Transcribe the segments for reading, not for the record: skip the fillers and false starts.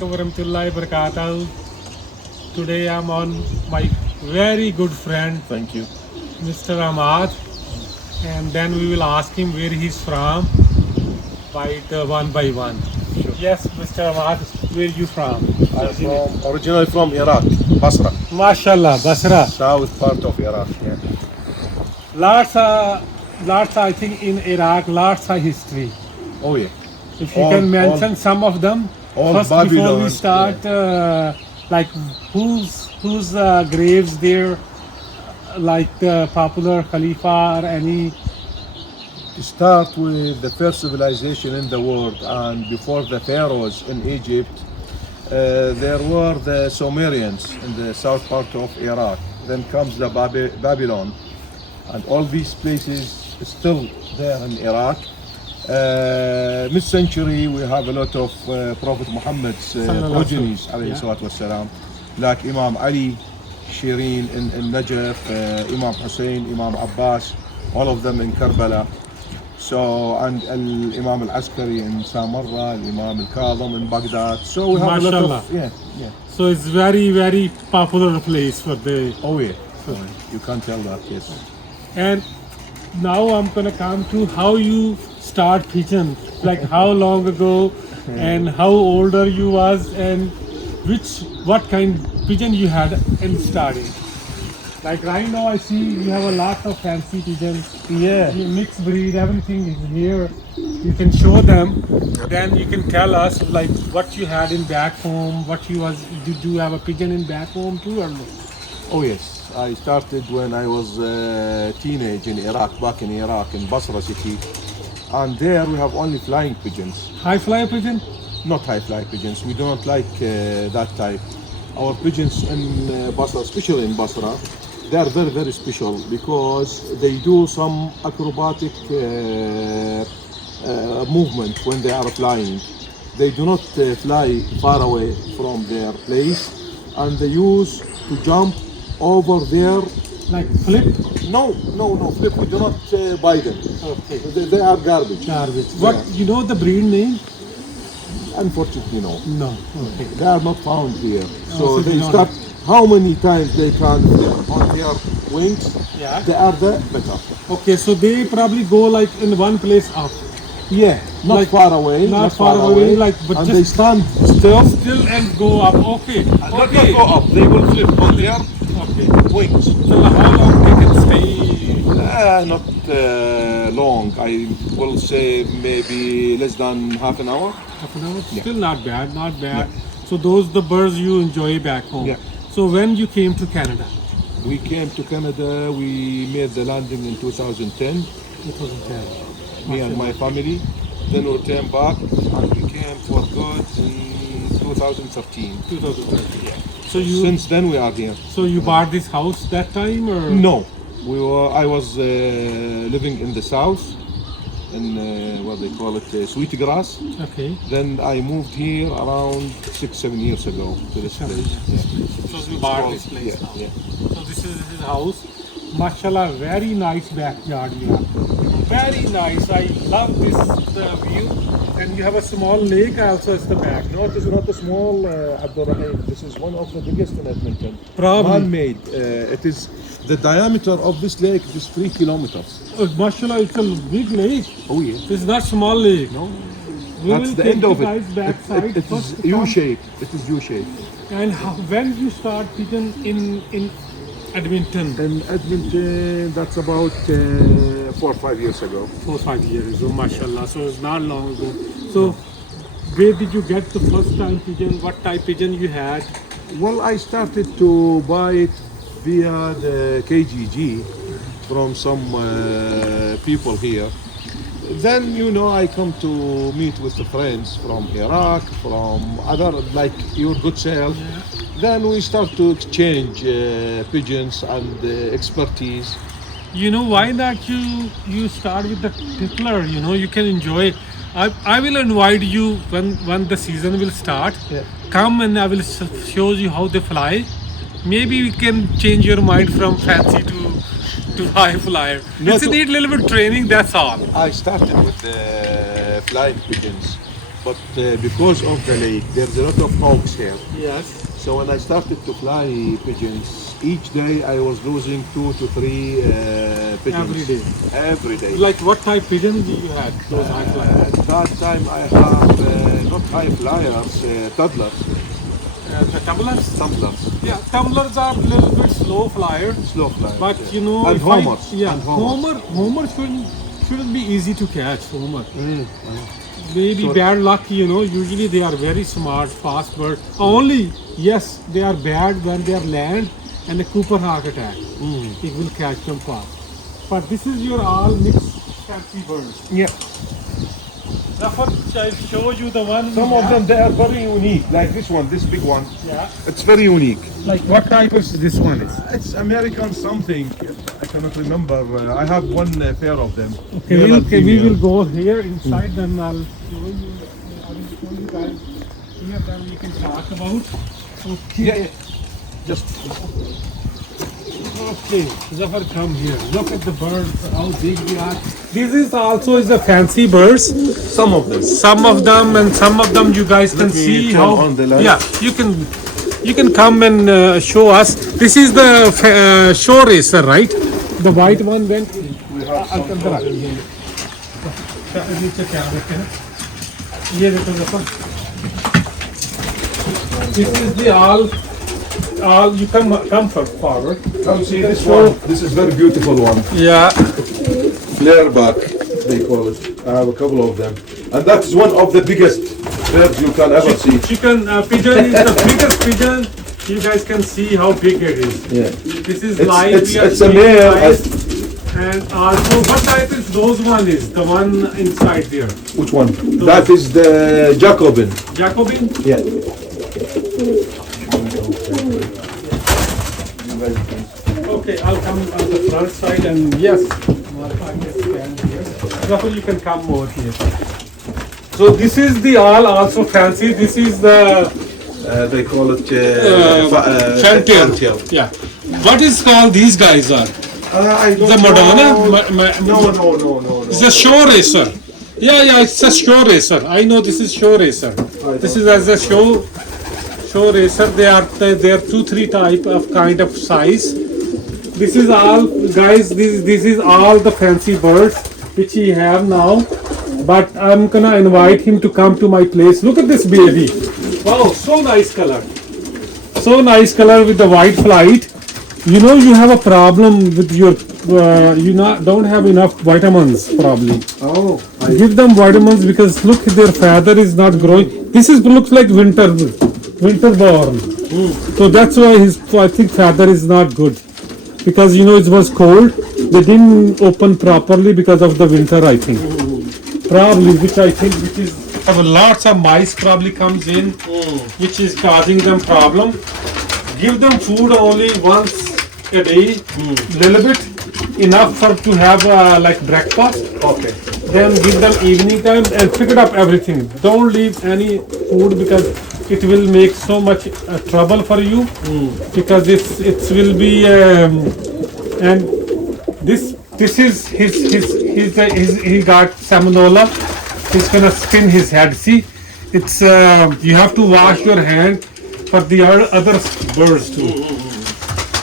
alaikum warahmatullahi wabarakatuh. Today I'm on my very good friend Thank you. Mr. Imad, and then we will ask him where he's from one by one. Sure. Yes, Mr. Imad, where you from? I'm originally from Iraq, Basra, MashaAllah, Basra. south part of Iraq. Yeah. Lots I think in Iraq, lots of history. Oh yeah. If you All- can mention some of them, all first before we Babylon, start, like whose graves there, like the popular Khalifa or any. To start with the first civilization in the world, and before the pharaohs in Egypt, there were the Sumerians in the south part of Iraq. Then comes the Babylon, and all these places still there in Iraq. Mid-century, we have a lot of Prophet Muhammad's progenies, alayhi salatu wassalam, like Imam Ali, Shireen in Najaf, Imam Hussein, Imam Abbas, all of them in Karbala. So, and Imam Al-Askari in Samarra, Imam Al-Kadhim in Baghdad. So we have a lot Mashallah. of, yeah. So it's very popular place for the. Oh yeah, you can't tell that, yes. And now I'm gonna come to how you start pigeon. Like how long ago, and how older you was, and what kind pigeon you had in starting. Like right now, I see you have a lot of fancy pigeons. Yeah. Mixed breed, everything is here. You can show them. Then you can tell us like what you had in back home. What you was. Did you have a pigeon in back home too or no? Oh yes, I started when I was a teenage in Iraq, back in Iraq, in Basra city. And there we have only flying pigeons, High fly pigeon. not high fly pigeons. We don't like that type. Our pigeons in Basra, especially in Basra, they are very special because they do some acrobatic movement when they are flying. They do not fly far away from their place, and they use to jump over there. Like flip. No, flip. We do not buy them. Okay. They are garbage. Garbage. What you know the breed name? Unfortunately, no. No. Okay. They are not found here. Oh, So so they they don't start how many times they can flip on their wings. Yeah. They are the better. Okay, so they probably go like in one place up. Yeah, not Like, far away. not far away, like, but and just- they stand still. Still and go up. Okay. Not Okay. go up. They will flip on their Okay. wings. So how long they can stay? Not long. I will say maybe less than half an hour. Half an hour? Still not bad, not bad. So those the birds you enjoy back home. Yeah. So when you came to Canada? We came to Canada. We made the landing in 2010. 2010. Me and my family. Then we came back and we came for good in 2013. 2013. Yeah. So you Since then we are here. so you bought this house that time or No, I was living in the south, in what they call it, Sweetgrass. Okay. Then I moved here around 6-7 years ago to this place. Yeah. So you bought this place Yeah, now. yeah. So this is his house. Mashallah, very nice backyard you have. Very nice. I love this view. And you have a small lake also at the back. No, it is not a small, Abdurrahim. This is one of the biggest in Edmonton. Probably. Man-made. It is the diameter of this lake is 3 kilometers. Mashallah, it's a big lake. Oh yeah. It's not small lake. No, We that's will the take end of you it. guys backside It first is to come. U-shaped. It is U-shaped. And when you start pigeon in Edmonton? In Edmonton, that's about 4 or 5 years ago. 4 or 5 years ago, mashallah. So it's not long ago. So where did you get the first time pigeon? What type pigeon you had? Well, I started to buy it via the KGG from some people here. Then, I come to meet with the friends from Iraq, from other, like your good self. Then we start to exchange pigeons and expertise. You know why not you start with the tickler? You can enjoy. I will invite you when the season will start. Yeah. Come and I will show you how they fly. Maybe we can change your mind from fancy to high flyer. No, It's so- need a little bit training. That's all. I started with the flying pigeons. but because of the lake, there's a lot of hawks here. Yes. So when I started to fly pigeons, each day I was losing 2 to 3 pigeons. Every day. Every day. Like what type pigeon do you had? Those high flyers. At that time I have not high flyers, toddlers, The tumblers? tumblers, Yeah, tumblers are a little bit slow flyer. slow flyers. But yeah. you know, and if homers. yeah, and homers. Homer shouldn't be easy to catch. Homer, Mm. maybe So- bad luck. You know, usually they are very smart, fast bird. Only yes, they are bad when they are land and a Cooper heart attack. It will catch them fast. But this is your all mixed fancy birds. Yeah. Zafar, I'll show you the one. Some we of have. them they are very unique, like this one, this big one. Yeah. It's very unique. Like what type is this one? Is? It's American something. I cannot remember. I have one pair of them. Okay, Male and we female. will go here inside, then I'll show you. I will show you guys here. Then we can talk about. Okay. Yeah, yeah. Just Okay, Zafar, come here. Look at the birds, how big they are. This is also is a fancy birds. some of them. Some of them and some of them you guys can Let me see turn how. on the light. Yeah, you can come and show us. This is the show racer, right? The white one went. नीचे क्या रखे हैं? ये देखो Zafar. This is the all you come forward. Come see this one. This is very beautiful one. Yeah. Flare back, they call it. I have a couple of them. And that's one of the biggest birds you can ever see. Chicken pigeon is the biggest pigeon. You guys can see how big it is. Yeah. This is It's, live. it's, we are it's a seeing male. live. And also, what type is those one is? The one inside there. Which one? That is the Jacobin. Jacobin? Yeah. Okay, I'll come on the front side and yes. Therefore, you can come over here. So this is the all also fancy. This is the They call it fantail. Yeah. What is called these guys are? I don't The know. Madonna? No. It's a show racer. Yeah, it's a show racer. I know this is show racer. This is as a show racer. There are 2-3 type of kind of size. This is all guys. This is all the fancy birds which we have now. But I'm gonna invite him to come to my place. Look at this baby. Wow, so nice color. So nice color with the white flight. You know you have a problem with your don't have enough vitamins probably. Oh. Give them vitamins because look their feather is not growing. This is looks like winter born. So that's why I think feather is not good because you know it was cold. They didn't open properly because of the winter I think. Probably which is lots of mice probably comes in which is causing them problem. Give them food only once a day, little bit, enough for to have like breakfast. Okay. Then give them evening time and pick it up everything. Don't leave any food because it will make so much trouble for you. Because it will be and this is he got salmonella. He's gonna spin his head. See, it's you have to wash your hand for the other birds too.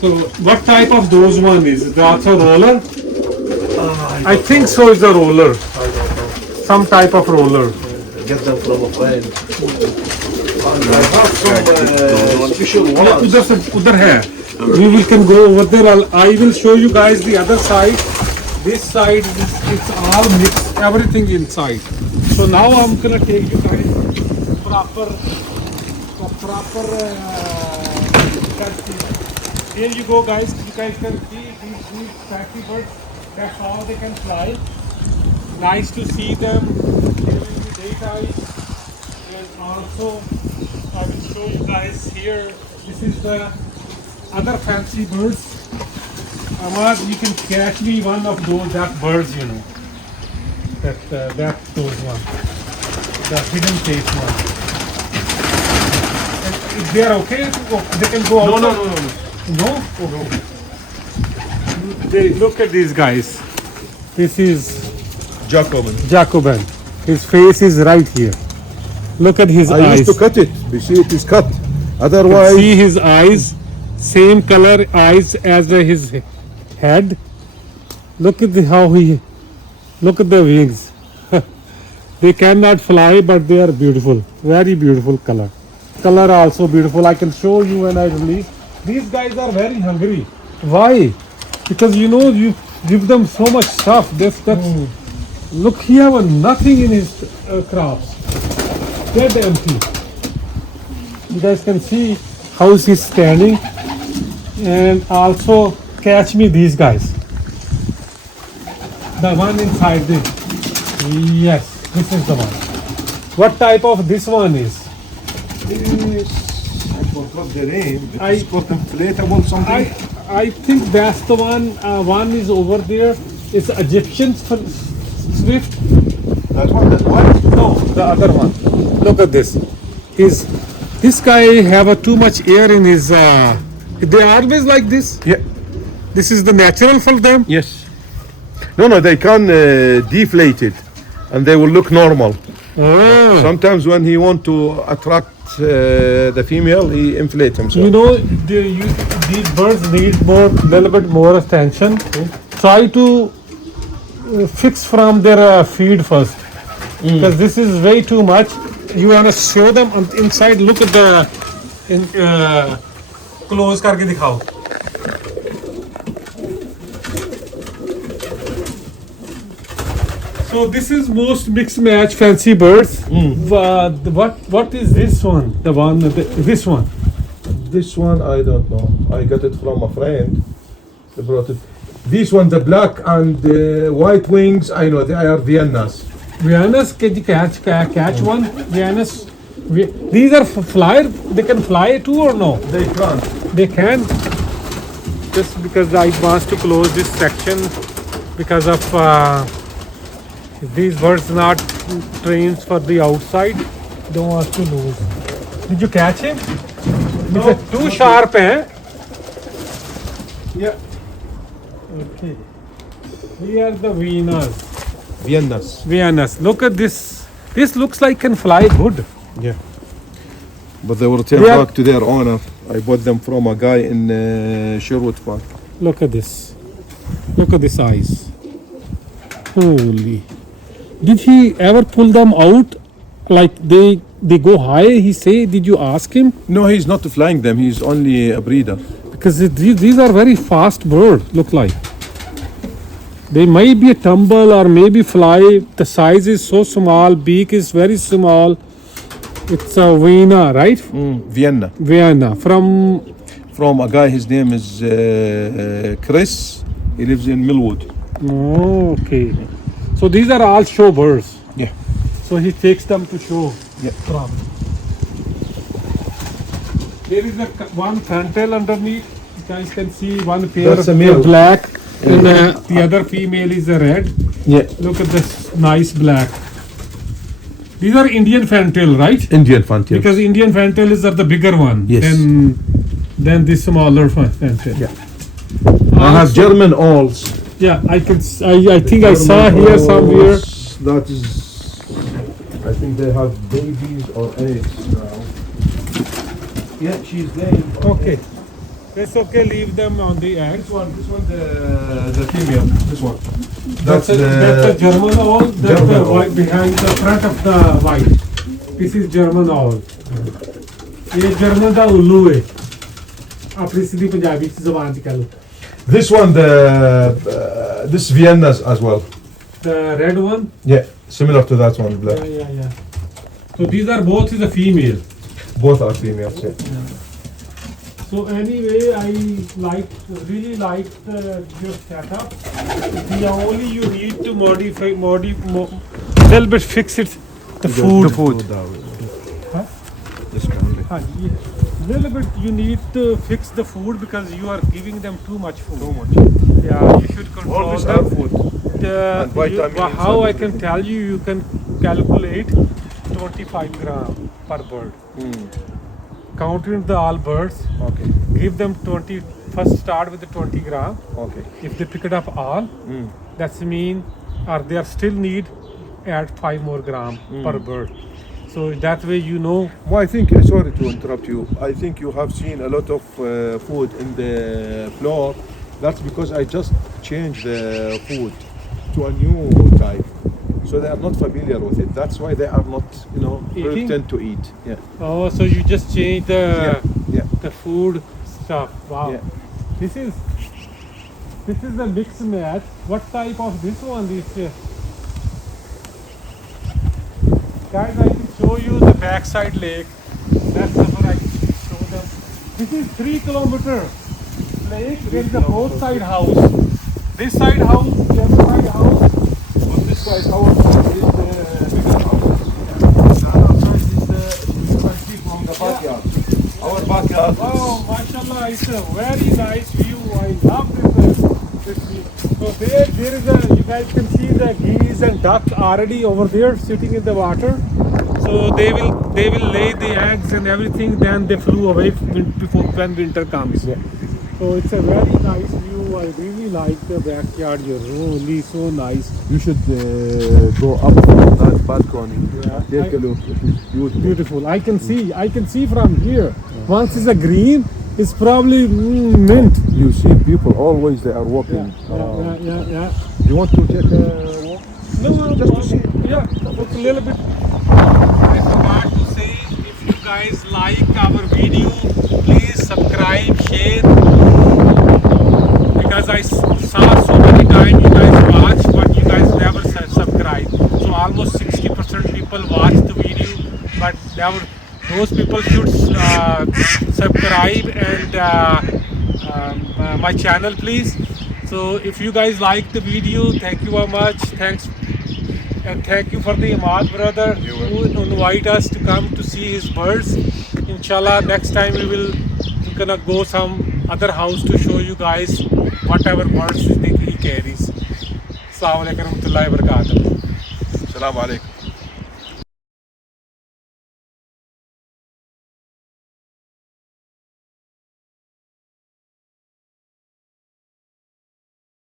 So what type of those one is? Is it also roller? I think so. Is a roller. I don't know. Some type of roller. Get them from a friend. And I have some special ones. उधर है. We can go over there. I will show you guys the other side. This side it's all mixed. Everything inside. So now I'm gonna take you guys proper. Here you go, guys. You guys can see these fatty birds. That's how they can fly. Nice to see them during the daytime. And also, I will show you guys here. This is the other fancy birds. Imad, you can catch me one of that birds, you know. Those one. The hidden face one. And if they are okay, they can go outside. No? Okay. Look at these guys. This is Jacobin. Jacobin. His face is right here. Look at his I eyes. used to cut it. You see, it is cut. Otherwise, See his eyes, same color eyes as his head. Look at look at the wings. They cannot fly, but they are beautiful. Very beautiful color. Color also beautiful. I can show you when I release. These guys are very hungry. Why? Because you know you give them so much stuff. Look, he have nothing in his crops. Dead empty. You guys can see how he's standing, and also catch me these guys. The one inside this. Yes, this is the one. What type of this one is? I forgot the name. I- It's called inflatable something. I think that's the one. One is over there. It's Egyptian swift. That one, that one. No, the other one. Look at this. This guy have too much air in his. They are always like this. Yeah. This is the natural for them. Yes. No, they can deflate it, and they will look normal. Oh. Sometimes when he want to attract the female, he inflate himself. You know, these birds need little bit more attention. Try to fix from their feed first, because this is way too much. You wanna show them on inside. Look at the close करके दिखाओ. So this is most mixed match fancy birds. What is this one? This one. This one I don't know. I got it from a friend. They brought it. This one, the black and white wings, I know they are Viennas. Viennas, can you catch one? Viennas. These are flyer. They can fly too or no? They can't. They can. Just because I want to close this section because of these birds not trained for the outside. Don't want to lose. Did you catch him? No. It's too sharp, eh? Yeah. Okay. Here are the Viennas. Viennas. Look at this. This looks like can fly good. Yeah. But they will turn They are- back to their owner. I bought them from a guy in Sherwood Park. Look at this. Look at this eyes. Holy. Did he ever pull them out? Like they go high, he say, did you ask him? No, he's not flying them. He's only a breeder. Because these are very fast birds, look like. They may be a tumble or maybe fly. The size is so small, beak is very small. It's a Vienna, right? Vienna. Vienna. From a guy, his name is Chris. He lives in Millwood. Oh, okay. So these are all show birds. Yeah. So he takes them to show. Yeah. From. There is one fantail underneath. You guys can see one pair That's a of male. black and the other female is a red. Yeah. Look at this nice black. These are Indian fantail, right? Indian fantail. Because Indian fantails are the bigger one Yes. than the smaller fantail. Yeah. I have German owls. Yeah, I think I saw here somewhere. That is, I think they have babies or eggs now. Yeah, she's laying. Okay. It's okay, leave them on the egg. This one, the female. This one. That's a German owl. That's German the owl. white behind the front of the white. This is German owl. ये German ਦਾ उल्लू है. अपनी सीधी पंजाबी ज़बान च कह लो. This one, this Viennas as well. The red one. Yeah, similar to that one, black. Yeah. So these are both is a female. Both are females. Yeah. So anyway, I really liked your setup. The only you need to modify, little bit fix it. The food. The food. Huh? This one. Little bit you need to fix the food because you are giving them too much food. Too much. Yeah, you should control Always them. have food. And vitamins How and I can tell you, you can calculate 25 gram per bird. Counting the all birds, Okay. give them 20. First start with the 20 gram. Okay. If they pick it up all, that's mean, or they are still need add 5 more gram per bird. So that way you know. Well, I think, sorry to interrupt you. I think you have seen a lot of food in the floor. That's because I just changed the food to a new type. So they are not familiar with it. That's why they are not, Eating? reluctant to eat. Yeah. Oh, so you just change Yeah. the food stuff. Wow. Yeah. This is the mixed mat. What type of this one? Guys, I can show you the backside lake. That's the one I can show them. This is 3 kilometer lake. There is a both side house. This side house, the other side house. On this side, our side is the bigger house. The other side is you can see from the backyard. Our backyard. Oh, mashallah, it's a very nice view. I love this view. So there is you guys can see the geese and duck already over there sitting in the water. So they will lay the eggs and everything. Then they flew away before when winter comes. Yeah. So it's a very nice view. I really like the backyard. You're really so nice. You should go up on that balcony. Yeah. Take a look. It's beautiful. Beautiful. I can see from here. Once it's a green, it's probably mint. You see people always they are walking. Yeah. You want to take a walk? No, Just to see. Yeah, look a little bit. I forgot to say, if you guys like our video, please subscribe, share. Because I saw so many times you guys watch, but you guys never subscribe. So almost 60% people watch the video, but never. Those people should subscribe and my channel, please. So if you guys like the video, thank you very much. Thanks. And thank you for the Imad brother who invite us to come to see his birds. Inshallah, next time we're gonna go some other house to show you guys whatever birds he carries. Assalamu alaikum warahmatullahi wabarakatuh. Assalamu alaikum.